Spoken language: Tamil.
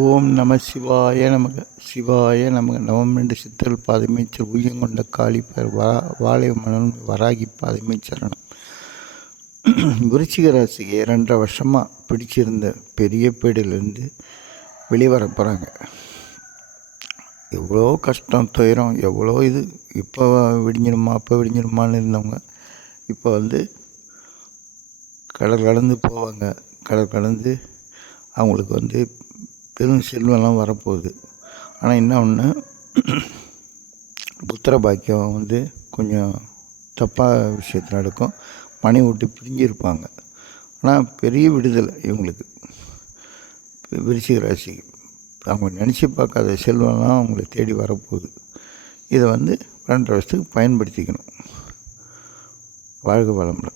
ஓம் நம சிவாய நமக சிவாய நமக. நவம் சித்தர்கள் பாதமீச்சர் உய்யங்கொண்ட காளிப்பர் வாழை மணல் வராகி பாதமீச்சரணம். விருச்சிக ராசிக்கு 2.5 வருஷமாக பிடிச்சிருந்த பெரிய பேடிலேருந்து வெளிவர போகிறாங்க. எவ்வளோ கஷ்டம் துயரம், எவ்வளோ இது. இப்போ விடிஞ்சிருமா அப்போ விடிஞ்சிருமான்னு இருந்தவங்க இப்போ கடல் கடந்து போவாங்க. கடல் கடந்து அவங்களுக்கு பெரும் செல்வம்லாம் வரப்போகுது. ஆனால் என்ன ஒன்று, புத்திர பாக்கியம் கொஞ்சம் தப்பாக விஷயத்தில் நடக்கும். மனைவி விட்டு பிரிஞ்சிருப்பாங்க. ஆனால் பெரிய விடுதலை இவங்களுக்கு. விருச்சிக ராசிக்கு அவங்க நினச்சி பார்க்காத செல்வம்லாம் அவங்களை தேடி வரப்போகுது. இதை 2.5 வருஷத்துக்கு பயன்படுத்திக்கணும். வாழ்க வளமுடன்.